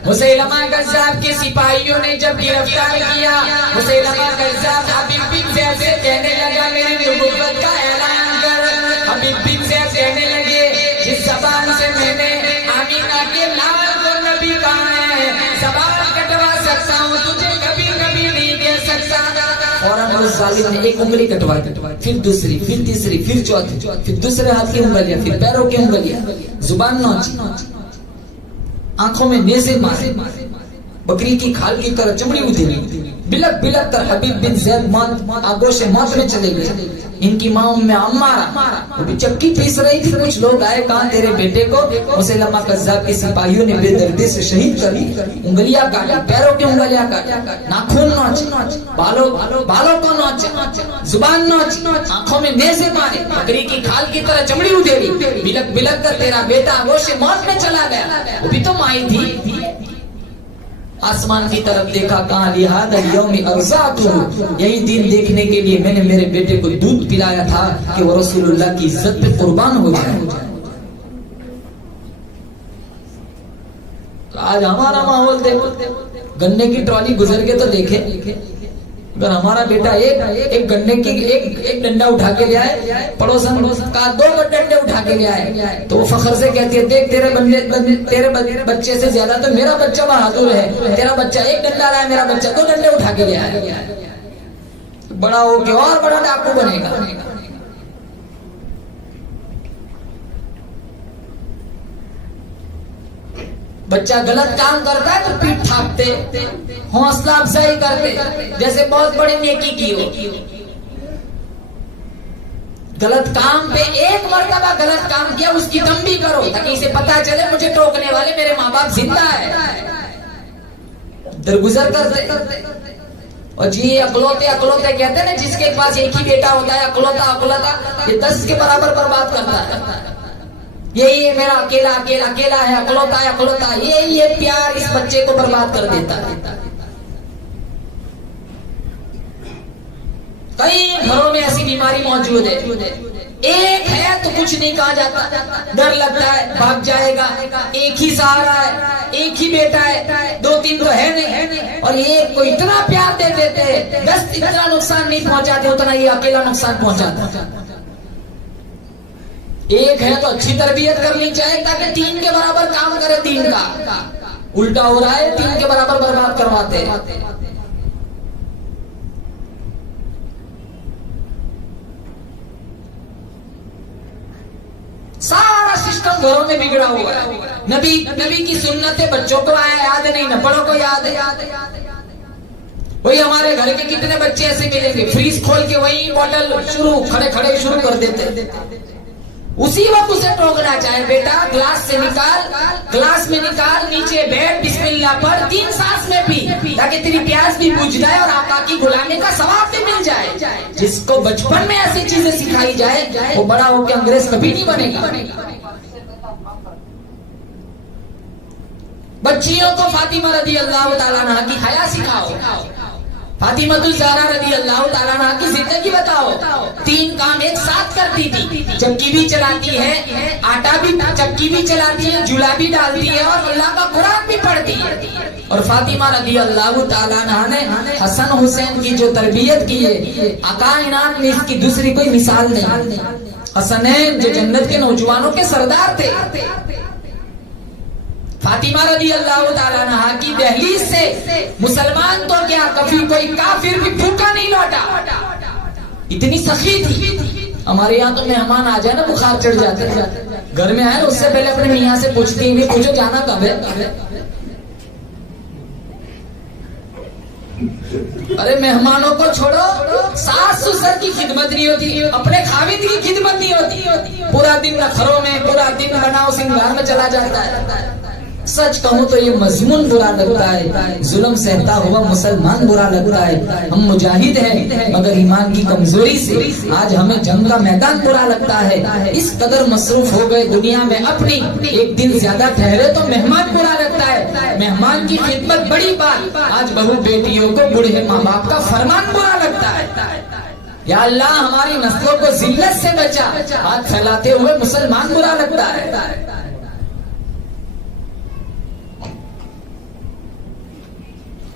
मुसैलमा कज़्ज़ाब के सिपाहियों ने जब गिरफ्तार किया, मुसैलमा कज़्ज़ाब हबीब बिन ज़ैद से कहने लगा मेरी नबुव्वत का ऐलान कर। हबीब बिन ज़ैद कहने लगे, जिस ज़बान से मैंने आमीना के लाल को नबी कहा है, ज़बान कटवा सकता हूँ, तुझे कभी नहीं कह सकता। और उस जालिम ने एक उंगली कटवाई, फिर दूसरी, फिर तीसरी, फिर चौथी, फिर दूसरे हाथ की उंगलियां, फिर पैरों की उंगलियां, जुबान नोची, आंखों में नेज़े मारे, बकरी की खाल की तरह चमड़ी उधेड़ी, बिलक बिलक कर हबीब बिन ज़ैद मौत आगोश मौत में चले गए। इनकी माँ उम्मे अम्मारा वो भी चक्की पीस रही थी। कुछ लोग आए, कहा तेरे बेटे को मुसैलमा कज़्ज़ाब के सिपाहियों ने बेदर्दी से शहीद कर दी, उंगलियां काटी, पैरों की उंगलियां काटी, नाखून नोच, बालों को नोच, जुबान नोच, आंखों में नेज़े मारे, बकरी की खाल की तरह चमड़ी उधेड़ी, बिलक बिलक कर तेरा बेटा आगोश मौत में चला गया। वो भी तो माई थी। आसमान की तरफ देखा, कहा लिहादा यौमी अरज़ातु, यही दिन देखने के लिए मैंने मेरे बेटे को दूध पिलाया था कि वो रसूलुल्लाह की इज्जत पे कुर्बान हो जाए। तो आज हमारा माहौल देखो, गन्ने की ट्रॉली गुजर के तो देखे, अगर हमारा बेटा एक गन्ने की एक डंडा उठा के ले आए, पड़ोसन का 2 डंडे उठा के ले आए, तो वो फख्र से कहती है, देख तेरे बच्चे से ज्यादा तो मेरा बच्चा बहादुर है, तेरा बच्चा एक डंडा लाया, मेरा बच्चा 2 डंडे उठा के ले आया। बड़ा होके और बड़ा डाकू बनेगा। बच्चा गलत काम करता है तो पीठ थापते, हौसला अफजाई करते, जैसे बहुत बड़ी नेकी की हो। गलत काम पे एक मर्तबा गलत काम किया, उसकी तंबी करो ताकि इसे पता चले मुझे टोकने वाले मेरे माँ बाप जिंदा है। दरगुजर करते। और जी अकलौते कहते हैं ना, जिसके पास एक ही बेटा होता है अकलौता, ये 10 के बराबर बर्बाद करता है। यही है मेरा अकेला है, अकलौता, ये प्यार इस बच्चे को बर्बाद कर देता है। कई घरों में ऐसी बीमारी मौजूद है। एक है तो कुछ नहीं कहा जाता, डर लगता है भाग जाएगा, एक ही सहारा है, एक ही बेटा है, 2-3 तो है नहीं, और एक को इतना प्यार दे देते हैं, 10 इतना नुकसान नहीं पहुंचाते उतना ये अकेला नुकसान पहुंचाता। एक है तो अच्छी तरबियत करनी चाहिए ताकि 3 के बराबर काम करे दीन का। उल्टा हो रहा है, 3 के बराबर बर्बाद करवाते हैं। सारा सिस्टम घरों में बिगड़ा हुआ है। नबी की सुन्नतें बच्चों को याद नहीं, न बड़ों को याद है। वही हमारे घर के कितने बच्चे ऐसे मिलेंगे, फ्रीज खोल के वही बोतल खड़े शुरू कर देते। उसी वक्त उसे टोकना चाहे, बेटा ग्लास में निकाल, नीचे बैठ, बिस्मिल्लाह पढ़, 3 सांस में पी, ताकि तेरी प्यास भी बुझ जाए और आका की गुलामी का सवाब भी मिल जाए। जिसको बचपन में ऐसी चीजें सिखाई जाए वो बड़ा होकर अंग्रेज कभी नहीं बनेगा। बच्चियों को फातिमा रदी अल्लाह ताला अन्हा की हया सिखाओ, फातिमा ज़हरा रदी अल्लाह ताला अन्हा की जिंदगी बताओ। 3 काम एक साथ करती थी, चक्की भी चलाती है, आटा भी चक्की भी चलाती है, चूल्हा भी डालती है और अल्लाह का कुरान भी पढ़ती है। और फातिमा रदी अल्लाह ताला अन्हा ने हसन हुसैन की जो तरबियत की है, कायनात में इसकी दूसरी कोई मिसाल नहीं। हसनैन जो जन्नत के नौजवानों के सरदार थे, फातिमा रदी अल्लाह ताला अन्हा की दहलीज से मुसलमान तो क्या कभी कोई काफिर भी भूखा नहीं लौटा, इतनी सखी थी। हमारे यहाँ तो मेहमान आ जाए ना बुखार चढ़ जाते हैं, घर में आए उससे पहले अपने मियाँ से पूछते हैं, पूछो जाना कब है। अरे मेहमानों को छोड़ो, सास ससुर की खिदमत नहीं होती, अपने खाविंद की खिदमत नहीं होती। पूरा दिन नखरों में, पूरा दिन बनाओ सिंगार में चला जाता है। सच कहूँ तो ये मजमून बुरा लगता है, जुल्म सहता हुआ मुसलमान बुरा लगता है। हम मुजाहिद हैं मगर ईमान की कमजोरी से आज हमें जंग का मैदान बुरा लगता है। इस कदर मसरूफ हो गए दुनिया में अपनी, एक दिन ज्यादा ठहरे तो मेहमान बुरा लगता है। मेहमान की खिदमत बड़ी बात, आज बहू बेटियों को बूढ़े माँ बाप का फरमान बुरा लगता है। या अल्लाह हमारी नस्लों को जिल्लत से बचा, हाथ फैलाते हुए मुसलमान बुरा लगता है।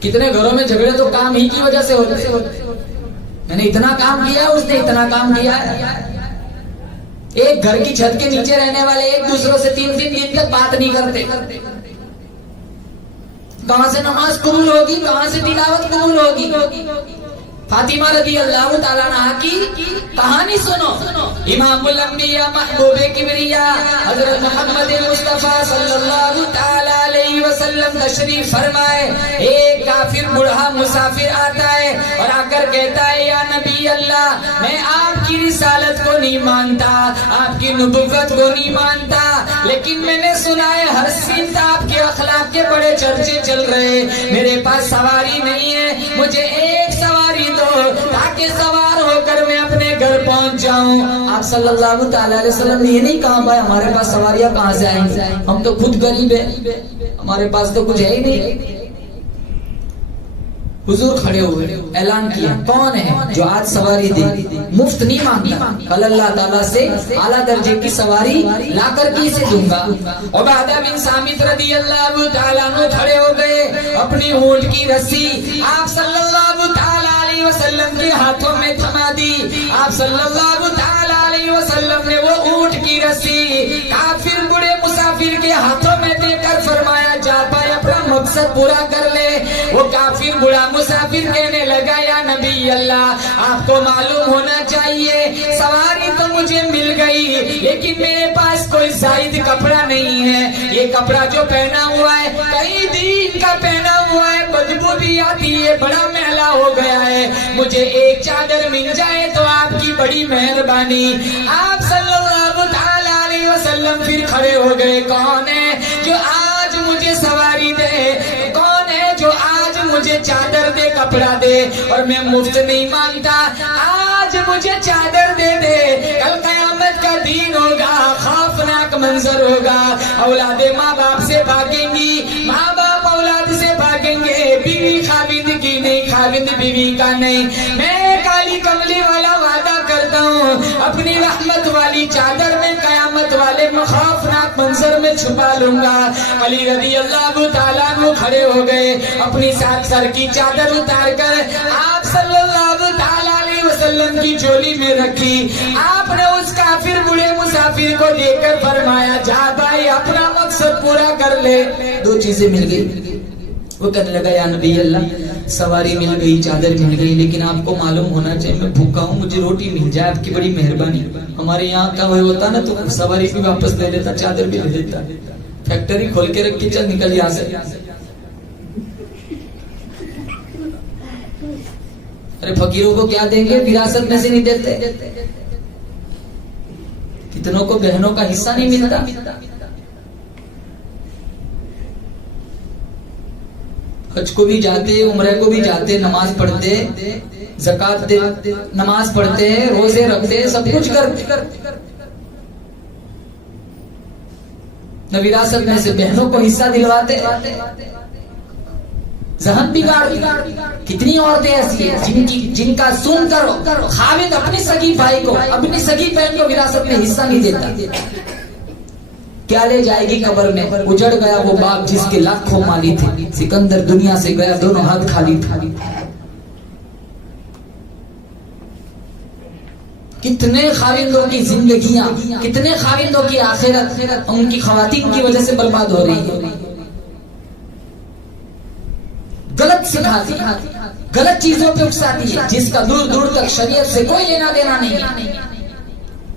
कितने घरों में झगड़े तो काम ही की वजह से होते। मैंने इतना काम किया, उसने इतना काम किया। एक घर की छत के नीचे रहने वाले एक दूसरों से 3-3 दिन तक बात नहीं करते। कहां से नमाज कबूल होगी, कहां से तिलावत कबूल होगी। फातिमा रदी अल्लाह ताला अन्हा की कहानी सुनो। इमामुल अंबिया महबूबे किबरिया हजरत मोहम्मद मुस्तफा सल्लल्लाहु ताला अलैहि वसल्लम तशरीफ फरमाए। एक काफिर बूढ़ा मुसाफिर आता है और आकर कहता है, या नबी अल्लाह, मैं आपकी रिसालत को नहीं मानता, आपकी नबुव्वत को नहीं मानता, लेकिन मैंने सुना है हर सिमत आपके अखलाक के बड़े चर्चे चल रहे। मेरे पास सवारी नहीं है, मुझे एक सवारी दो ताकि सवार होकर मैं अपने घर पहुंच जाऊं। आप सल्लल्लाहु ताला अलैहि वसल्लम ने ये नहीं कहा, भाई हमारे पास सवारियां कहां से आएंगी, हम तो खुद गरीब है, हमारे पास तो कुछ है ही नहीं। हुजूर खड़े हुए, ऐलान किया, कौन है जो आज सवारी दे, मुफ्त नहीं मांगता, कल अल्लाह ताला से आला दर्जे की सवारी लाकर के इसे दूंगा। उबादा बिन सामित रदी अल्लाह ताला अन्हु खड़े हो गए, अपनी ऊंट की रस्सी आप सल्लल्लाहु ताला अलैहि वसल्लम के हाथों में थमा दी। आप सल्लल्लाहु ताला अलैहि वसल्लम ने वो ऊंट की रस्सी काफिर बूढ़े मुसाफिर के हाथों में देकर फरमाया, जा पाए अपना मकसद पूरा कर ले। वो काफिर बूढ़ा मुसाफिर कहने लगा, या नबी अल्लाह, आपको मालूम होना चाहिए सवारी तो मुझे मिल गई, लेकिन मेरे पास कोई जायद कपड़ा नहीं है। ये कपड़ा जो पहना हुआ है कई दिन का पहना हुआ है, बदबू भी आती है, बड़ा मैला हो गया है, मुझे एक चादर मिल जाए तो आपकी बड़ी मेहरबानी। आप सल्लल्लाहु ताला अलैहि वसल्लम फिर खड़े हो गए, कौन है जो आज मुझे सवारी दे, कौन है जो आज मुझे चादर दे, कपड़ा दे, और मैं मुफ्त नहीं मांगता, आज मुझे चादर दे दे। कल कयामत का दिन होगा, खौफनाक मंजर होगा, औलादे माँ बाप से भागेंगी, माँ बाप औलाद से भागेंगे, बीवी खाविंद की नहीं, खाविंद बीवी का नहीं। मैं काली कमली वाला वादा करता हूँ, अपनी रहमत वाली चादर में कयामत वाले खौफनाक मंजर में छुपा लूंगा। अली रदी अल्लाह ताला अन्हु खड़े हो गए, अपनी साथ सर की चादर उतार कर आप सल्लल्लाहु ताला अलैहि वसल्लम की झोली में रखी। आपने उस काफिर बूढ़े मुसाफिर को देकर फरमाया, जा भाई अपना मकसद पूरा कर ले। दो चीजें मिल गई। वो कहने लगा, या नबी अल्लाह, सवारी मिल गई, चादर मिल गई, लेकिन आपको मालूम होना चाहिए मैं भूखा हूँ, मुझे रोटी मिल जाए, आपकी बड़ी मेहरबानी। हमारे यहाँ का वही होता ना, तो सवारी भी वापस ले लेता, चादर भी ले लेता, फैक्ट्री खोल के रख के चल निकल यहाँ से। अरे फकीरों को क्या देंगे, विरासत में से नहीं देते, कितनों को बहनों का हिस्सा नहीं मिलता। हज को भी जाते, उम्रे को भी जाते, नमाज पढ़ते, ज़कात दे, नमाज पढ़ते, रोजे रखते, सब कुछ करते, न विरासत में से बहनों को हिस्सा दिलवाते। जहन बिगाड़। कितनी औरतें ऐसी है जिनका सुनकर खाविद अपनी सगी भाई को, अपनी सगी बहन को विरासत में हिस्सा नहीं देता। क्या ले जाएगी कब्र में? उजड़ गया वो बाप जिसके लाखों माली थे, सिकंदर दुनिया से गया, दोनों हाथ खाली था। कितने खाविंदों की जिंदगियां, कितने खाविंदों की आखिरत उनकी खवातीन की वजह से बर्बाद हो रही है। गलत सिखाती, गलत चीजों पे उकसाती है, जिसका दूर दूर तक शरीयत से कोई लेना देना नहीं है।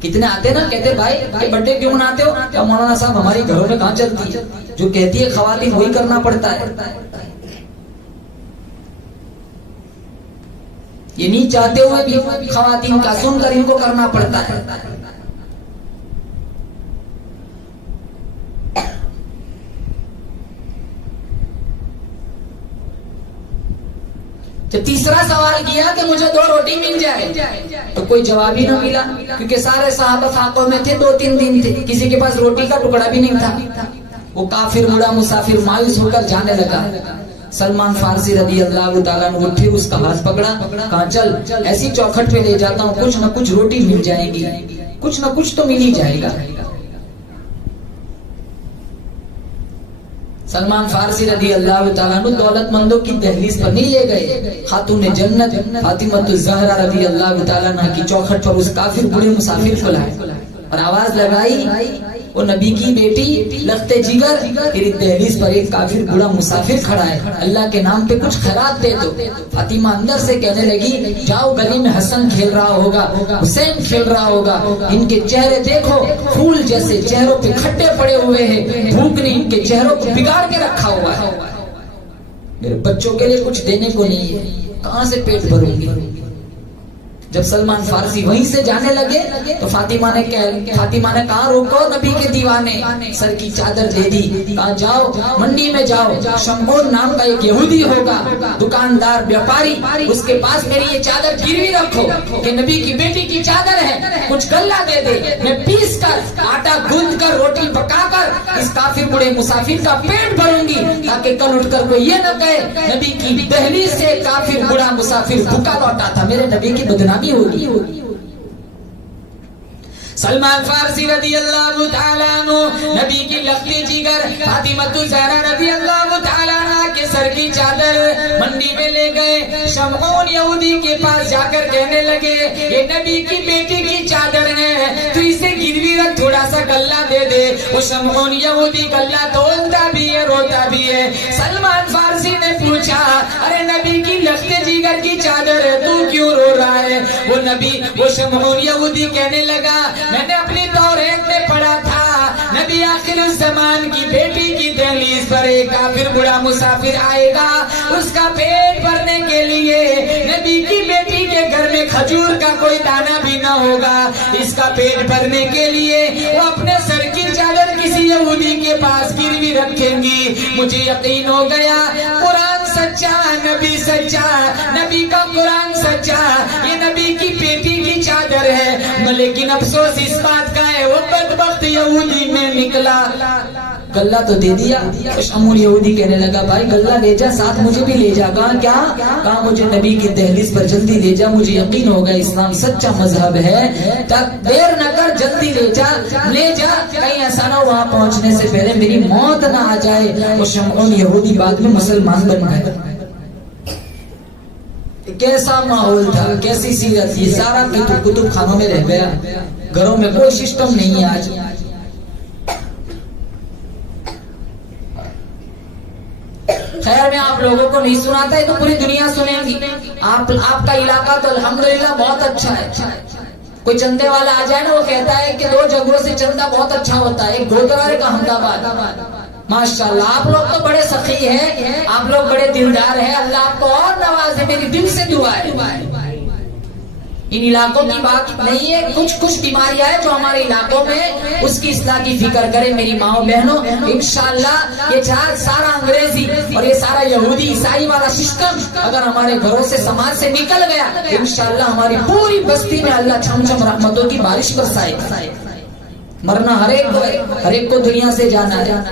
कितने आते ना, कहते भाई बर्थडे क्यों मनाते हो? क्या मौलाना साहब हमारी घरों में कहाँ चलती है, जो कहती है खवातीन वही करना पड़ता है। ये नहीं चाहते हुए भी खवातीन का सुनकर इनको करना पड़ता है। जब तीसरा सवाल किया कि मुझे 2 रोटी मिल जाए, तो कोई जवाब ही ना मिला, क्योंकि सारे सहाबा फाकों में थे, 2-3 दिन थे, किसी के पास रोटी का टुकड़ा भी नहीं था। वो काफिर बूढ़ा मुसाफिर मायूस होकर जाने लगा। सलमान फारसी रदी अल्लाह ताला ने उठे, उसका हाथ पकड़ा, कहा चल ऐसी चौखट पे ले जाता हूँ, कुछ न कुछ रोटी मिल जाएगी, कुछ न कुछ तो मिल ही जाएगा। सलमान फारसी रदी अल्लाह ताला ने दौलतमंदों की दहलीज पर नहीं ले गए, खातून जन्नत फातिमा ज़हरा रदी अल्लाह ताला अन्हा की चौखट पर उस काफिर बूढ़े मुसाफिर को लाए और आवाज लगाई, वो नबी की बेटी लखते जिगर तेरी दहलीज पर एक काफिर बूढ़ा मुसाफिर खड़ा है, अल्लाह के नाम पे कुछ खैरात दे दो। फातिमा अंदर से कहने लगी, जाओ गली में हसन खेल रहा होगा, हुसैन खेल रहा होगा, इनके चेहरे देखो फूल जैसे, चेहरों पे खट्टे पड़े हुए हैं, भूख ने इनके चेहरों को बिगाड़ के रखा हुआ है, मेरे बच्चों के लिए कुछ देने को नहीं है, कहां से पेट भरूंगी। जब सलमान फारसी वहीं से जाने लगे तो फातिमा ने कहा, रोको नबी के दीवाने, सर की चादर दे दी, कहा जाओ मंडी में जाओ, शमून नाम का एक यहूदी होगा, दुकानदार व्यापारी, उसके पास मेरी ये चादर गिरवी रखो कि नबी की बेटी की चादर है, कुछ गल्ला दे दे, मैं पीस कर आटा गूंद कर रोटी पकाकर इस काफिर बूढ़े मुसाफिर का पेट भरूंगी, ताकि कल उठकर कोई ये न कहे नबी की दहलीज से काफिर बूढ़ा मुसाफिर भूखा लौटा था, मेरे नबी की बदनामी होगी। सलमान फारसी रदी अल्लाह तआला अन्हु नबी की लखती जिगर फातिमतुल ज़हरा रदी अल्लाह तआला अन्हा के सर की चादर मंडी में ले गए। शमऊन यहूदी के पास जाकर कहने लगे, ये नबी की बेटी की चादर है, तो इसे गिरवी रख, थोड़ा सा गल्ला दे दे। वो शमऊन यहूदी गल्ला तोलता भी है, रोता भी है। सलमान फारसी ने पूछा, अरे नबी की लखते जिगर की चादर है, तू क्यों रो रहा है? वो शमऊन यहूदी कहने लगा, मैंने अपनी तौरात में पढ़ा था, नबी आखिर ज़मान की बेटी की दहलीज पर एक काफिर बूढ़ा मुसाफिर आएगा, उसका पेट भरने के लिए नबी की बेटी के घर में खजूर का कोई दाना भी न होगा, इसका पेट भरने के लिए वो अपने सर की चादर किसी यहूदी के पास गिरवी रखेंगी। मुझे यकीन हो गया, कुरान सच्चा, नबी सच्चा, नबी का कुरान सच्चा, ये नबी की बेटी की चादर है। लेकिन अफसोस इस बात का है, वो बदबख्त यहूदी में निकला। गल्ला तो दे दिया। तो शमून यहूदी कहने लगा, भाई गल्ला ले जा, साथ मुझे भी ले जा। कहा क्या? कहा मुझे नबी की दहलीज पर जल्दी ले जा, मुझे यकीन हो गया इस्लाम सच्चा मजहब है, देर न कर, जल्दी ले जा, कहीं ऐसा ना वहां पहुंचने से पहले मेरी मौत ना आ जाए। तो शमऊन यहूदी बाद में मुसलमान बन गए। कैसा माहौल था, कैसी सीरत, ये सारा कुतुब खानों में रह गया, घरों में कोई सिस्टम नहीं है आज। खैर मैं आप लोगों को नहीं सुनाता है तो पूरी दुनिया सुनेगी। आपका इलाका तो अल्हम्दुलिल्लाह बहुत अच्छा है। कोई चंदे वाला आ जाए ना, वो कहता है कि 2 जगहों से चंदा बहुत अच्छा होता है, एक गोदरा एक अहमदाबाद। माशाल्लाह, आप लोग तो बड़े सखी हैं, आप लोग बड़े दिलदार हैं, अल्लाह आपको और नवाजे, मेरी दिल से दुआ है। इन इलाकों की बात नहीं है, कुछ बीमारियां हैं जो हमारे इलाकों में, उसकी इस्लाह की फिक्र करें मेरी माओ बहनों। इंशाअल्लाह ये सारा अंग्रेजी और ये सारा यहूदी ईसाई वाला सिस्टम अगर हमारे घरों से, समाज से निकल गया, इंशाअल्लाह हमारी पूरी बस्ती में अल्लाह छम-छम रहमतों की बारिश बरसाएगा। मरना हर एक को दुनिया से जाना है,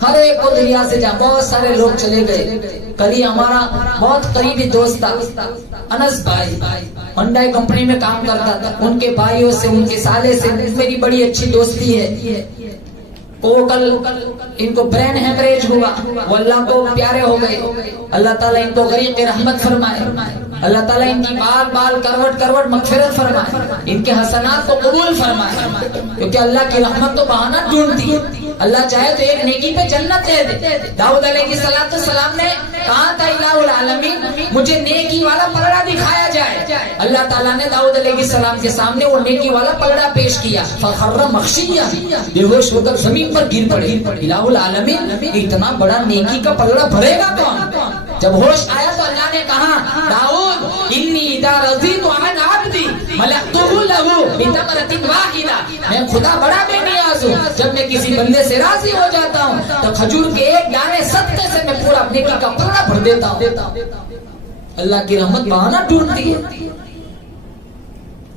हर एक को दुनिया से जा। बहुत सारे लोग चले गए। कल ही हमारा बहुत करीबी दोस्त था अनस भाई, होंडा कंपनी में काम करता था, उनके भाइयों से, उनके साले से मेरी बड़ी अच्छी दोस्ती है। वो कल इनको ब्रेन हेमरेज हुआ, वो अल्लाह को प्यारे हो गए। अल्लाह ताला इनको गरीब रहमत फरमाए, अल्लाह ताला इनकी बाल करवट मगफिरत फरमाए, इनके हसनात को कबूल फरमाए, क्योंकि अल्लाह की रहमत तो बहाना ढूंढती है। अल्लाह चाहे तो एक नेकी पे जन्नत दे दे। दाऊद अलैहिस्सलाम ने कहा था, इलाहुल आलमीन मुझे नेकी वाला पलड़ा दिखाया जाए। अल्लाह ताला ने दाऊद अलैहिस्सलाम के सामने वो नेकी वाला पलड़ा पेश किया। फखर्र मखशिया, बेहोश होकर जमीन पर गिर पड़े। इलाहुल आलमीन, इतना बड़ा नेकी का पलड़ा भरेगा कौन? जब होश आया तो अल्लाह ने कहा, दाऊद इन्नी इदा रज़ीतु अन अब्दी मलअतुहु लहु बितमरतिन वाहिदा, मैं खुदा बड़ा बेनियाज हूँ, जब मैं किसी बंदे से राजी हो जाता हूँ तो खजूर के एक दाने सदके से मैं पूरा नेकी का पलड़ा भर देता हूँ। अल्लाह की रहमत बहाना ढूंढती है।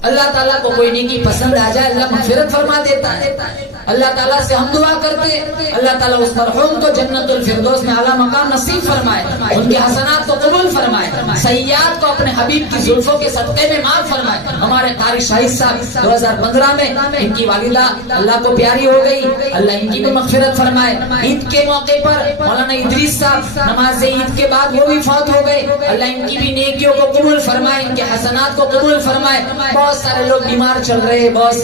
अल्लाह ताला को कोई नेकी पसंद आ जाए, अल्लाह मगफिरत फरमा देता है। अल्लाह ताला से हम दुआ करते हैं, अल्लाह ताला उस मरहूम को जन्नतुल फिरदौस में आला मकाम नसीब फरमाए, उनके हसनात को कबूल फरमाए, सय्याद को अपने हबीब की जुल्फों के सदक़े में माफ फरमाए। हमारे कारी शाहिद साहब 2015 में इनकी वालिदा अल्लाह को प्यारी हो गई, अल्लाह इनकी भी मगफिरत फरमाए। ईद के मौके पर मौलाना इदरीस साहब नमाज ईद के बाद वो भी फौत हो गए, अल्लाह इनकी भी नेकियों को कबूल फरमाए, इनके हसनात को कबूल फरमाए। बहुत सारे लोग बीमार चल रहे हैं, बहुत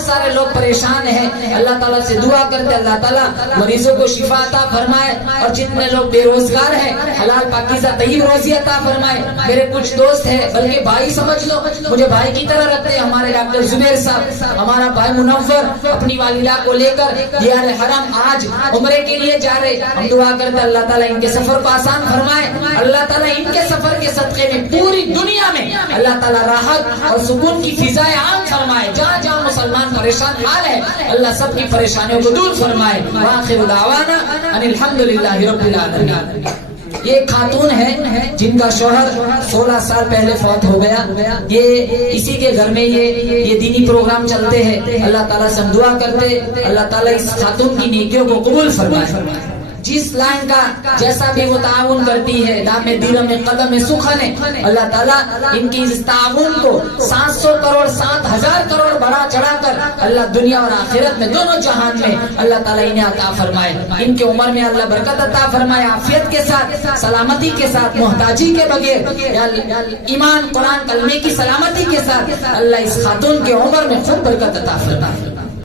सारे लोग परेशान हैं। अल्लाह ताला से दुआ करते अल्लाह ताला मरीजों को शिफा अता फरमाए, और जितने लोग बेरोजगार हैं हलाल पाकीज़ा तय्यब रोजी अता फरमाए। मेरे कुछ दोस्त हैं, बल्कि भाई समझ लो, मुझे भाई की तरह रखते हैं, हमारे डॉक्टर जुबैर साहब, हमारा भाई मुनव्वर अपनी वालिदा को लेकर दियार हरम आज उम्रे के लिए जा रहे। हम दुआ करते अल्लाह ताला इनके सफर को आसान फरमाए, अल्लाह ताला इनके सफर के सदके में पूरी दुनिया में अल्लाह ताला राहत और सुकून की फिजाएं आम फरमाए। जहाँ जहाँ मुसलमान परेशान हाल है अल्लाह सबकी परेशानियों को दूर फरमाए। आखिर दावाना अनिल हम्दुलिल्लाहि रब्बिल आलमीन। ये खातून है जिनका शौहर 16 साल पहले फौत हो गया। ये इसी के घर में ये दीनी प्रोग्राम चलते हैं। अल्लाह ताला से हम दुआ करते अल्लाह ताला इस खातून की नेकियों को कबूल फरमाए। जिस लाइन का जैसा भी वो ताउन करती है, दामे दीरम में कदम में सुखन है, अल्लाह ताला इनकी इस ताउन को 700 करोड़ 7,000 करोड़ बढ़ा चढ़ाकर अल्लाह दुनिया और आखिरत में दोनों जहान में अल्लाह ताला इन्हें अता फरमाए। इनके उम्र में अल्लाह बरकत अता फरमाए, आफियत के साथ, सलामती के साथ, मोहताजी के बगैर, ईमान कुरान कलमे की सलामती के साथ अल्लाह इस खातून के उम्र में खूब बरकत अता फरमाए।